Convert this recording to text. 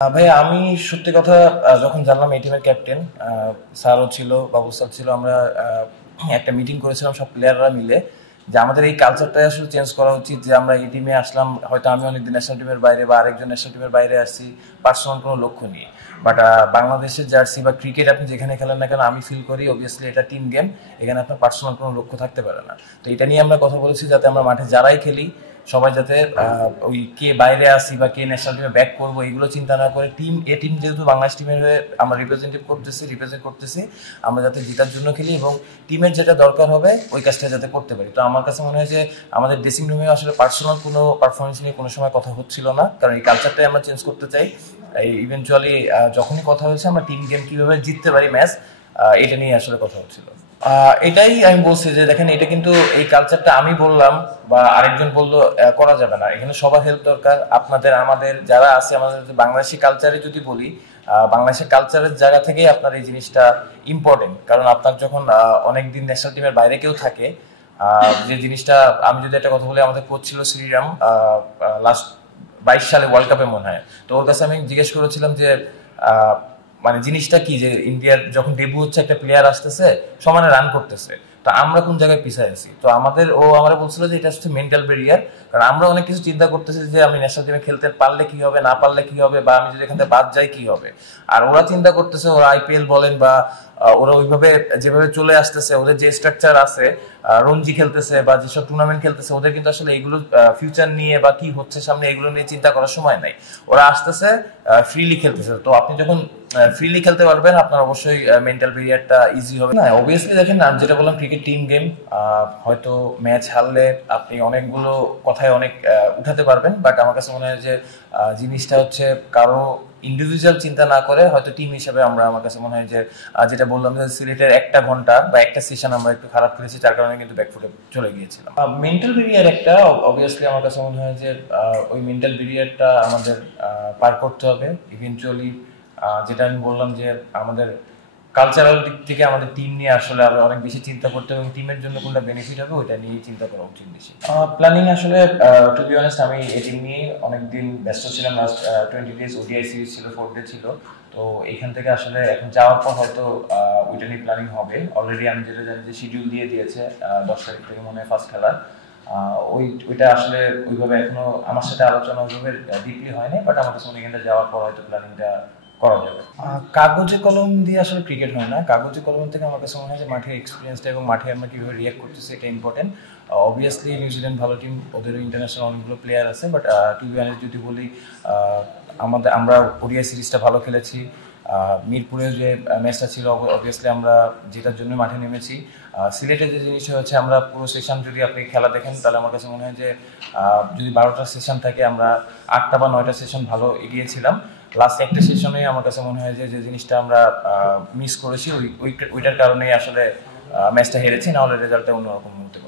ভাই আমি সত্যি কথা যখন জানলাম এই টিমের ক্যাপ্টেন স্যারও ছিল, বাবু স্যার ছিল, আমরা একটা মিটিং করেছিলাম সব প্লেয়াররা মিলে যে আমাদের এই কালচারটাই আসলে চেঞ্জ করা উচিত। যে আমরা এই টিমে আসলাম, হয়তো আমি অনেকদিন ন্যাশনাল টিমের বাইরে বা আরেকজন ন্যাশনাল টিমের বাইরে আসছি পার্সোনাল কোনো লক্ষ্য নিয়ে, বাট বাংলাদেশের জার্সি বা ক্রিকেট আপনি যেখানে খেলেন না কেন, আমি ফিল করি অবভিয়াসলি এটা টিম গেম, এখানে আপনার পার্সোনাল কোনো লক্ষ্য থাকতে পারে না। তো এটা নিয়ে আমরা কথা বলেছি যাতে আমরা মাঠে যারাই খেলি সবাই যাতে ওই কে বাইরে আসি বা কে ন্যাশনাল টিমে ব্যাক করবো এগুলো চিন্তা না করে টিম যেহেতু বাংলাদেশ টিমের হয়ে আমরা রিপ্রেজেন্ট করতেছি, আমরা যাতে জেতার জন্য খেলি এবং টিমের যেটা দরকার হবে ওই কাজটা যাতে করতে পারি। তো আমার কাছে মনে হয় যে আমাদের ড্রেসিং রুমে আসলে পার্সোনাল কোনো পারফরমেন্স নিয়ে কোনো সময় কথা হচ্ছিল না, কারণ এই কালচারটাই আমরা চেঞ্জ করতে চাই। ইভেনচুয়ালি যখনই কথা হয়েছে আমরা টিম গেম কিভাবে জিততে পারি ম্যাচ, এটা নিয়ে আসলে কথা হচ্ছিল। এটাই আমি বলছি যে দেখেন, এটা কিন্তু এই কালচারটা আমি বললাম বা আরেকজন বললো করা যাবে না, এখানে সবার হেল্প দরকার। আপনাদের আমাদের যারা আছে, আমাদের বাংলাদেশি কালচারে যদি বলি, বাংলাদেশের কালচারের জায়গা থেকেই আপনার এই জিনিসটা ইম্পর্টেন্ট। কারণ আপনার যখন অনেকদিন ন্যাশনাল টিমের বাইরে কেউ থাকে, যে জিনিসটা আমি যদি একটা কথা বলি, আমাদের কোচ ছিল শ্রীরাম, লাস্ট 22 সালে ওয়ার্ল্ড কাপে মনে হয়। তো ওর কাছে আমি জিজ্ঞেস করেছিলাম যে মানে জিনিসটা কি, যে ইন্ডিয়ার যখন ডেবিউ হচ্ছে একটা প্লেয়ার আসতেছে সমানে রান করতেছে, তো আমরা কোন জায়গায় পিছিয়ে আছি। তো ও আমরা বলছিল যে এটা হচ্ছে মেন্টাল ব্যারিয়ার, কারণ আমরা অনেক কিছু চিন্তা করতেছি যে আমি ন্যাশনাল টিমে খেলতে পারলে কি হবে, না পারলে কি হবে, বা আমি যদি এখান থেকে বাদ যাই কি হবে। আর ওরা চিন্তা করতেছে, ওরা আইপিএল বলেন বা ওরা ওইভাবে যেভাবে চলে আসতেছে, ওদের যে স্ট্রাকচার আছে, রঞ্জি খেলতেছে বা যেসব টুর্নামেন্ট খেলতেছে, ওদের কিন্তু আসলে এগুলো ফিউচার নিয়ে বা কি হচ্ছে সামনে এগুলো নিয়ে চিন্তা করার সময় নাই। ওরা আসতেছে, ফ্রিলি খেলতেছে। তো আপনি যখন ফ্রিলি খেলতে পারবেন, আপনার অবশ্যই মেন্টাল ব্যারিয়ারটা ইজি হবে না। অবভিয়াসলি দেখেন, আমি যেটা বললাম ক্রিকেট টিম গেম, হয়তো ম্যাচ হারলে আপনি অনেকগুলো কথায় অনেক উঠাতে পারবেন, বাট আমার কাছে মনে হয় যে জিনিসটা হচ্ছে কারো ইন্ডিভিজুয়াল চিন্তা না করে হয়তো টিম হিসেবে আমরা, আমার কাছে মনে হয় যে যেটা বললাম যে সিলেটের একটা ঘন্টা বা একটা সেশন আমরা একটু খারাপ খেলেছি, যার কারণে কিন্তু ব্যাকফুটে চলে গিয়েছিলাম। মেন্টাল ব্যারিয়ার একটা, অবভিয়াসলি আমার কাছে মনে হয় যে ওই মেন্টাল ব্যারিয়ারটা আমাদের পার করতে হবে ইভেনচুয়ালি। যেটা আমি বললাম যে আমাদের কালচারাল দিক থেকে আমাদের টিম নিয়ে আসলে আরো অনেক বেশি চিন্তা করতে হবে এবং টিমের জন্য কোনটা বেনিফিট হবে ওইটা নিয়ে চিন্তা করা উচিত বেশি। প্ল্যানিং আসলে টু বি অনেস্ট আমি এই টিম নিয়ে অনেকদিন ব্যস্ত ছিলাম। লাস্ট 20 days ওডিআই সিরিজ ছিল, 4 ডে ছিল। তো এইখান থেকে আসলে এখন যাওয়ার পর হয়তো ওইটা নিয়ে প্ল্যানিং হবে। অলরেডি আমি যেটা জানি যে শিডিউল দিয়ে দিয়েছে 10 তারিখ থেকে মনে হয় ফার্স্ট খেলার। ওইটা আসলে ওইভাবে এখনো আমার সাথে আলোচনা ওইভাবে ডিপলি হয়নি, বাট আমার কাছে এখানটা যাওয়ার পর হয়তো প্ল্যানিংটা করা যাবে। কাগজে কলম দিয়ে আসলে ক্রিকেট হয় না। কাগজে কলম থেকে আমার কাছে মনে হয় যে মাঠের এক্সপিরিয়েন্সটা এবং মাঠে আমরা কীভাবে রিয়াক্ট করতেছি এটা ইম্পর্টেন্ট। অবভিয়াসলি নিউজিল্যান্ড ভালো টিম, ওদেরও ইন্টারন্যাশনাল অনেকগুলো প্লেয়ার আছে, বাট টু বি অনেস্ট যদি বলি, আমরা ওডিআই সিরিজটা ভালো খেলেছি। মিরপুরের যে ম্যাচটা ছিল অবভিয়াসলি আমরা জেতার জন্য মাঠে নেমেছি। সিলেটের যে জিনিসটা হচ্ছে, আমরা পুরো সেশন যদি আপনি খেলা দেখেন তাহলে আমার কাছে মনে হয় যে যদি 12টা সেশন থাকে আমরা 8টা বা 9টা সেশন ভালো এগিয়েছিলাম। লাস্ট একটা সেশনে আমার কাছে মনে হয় যে জিনিসটা আমরা মিস করেছি, ওইটার কারণেই আসলে ম্যাচটা হেরেছি, না হলে রেজাল্টটা অন্যরকম হতে পারে।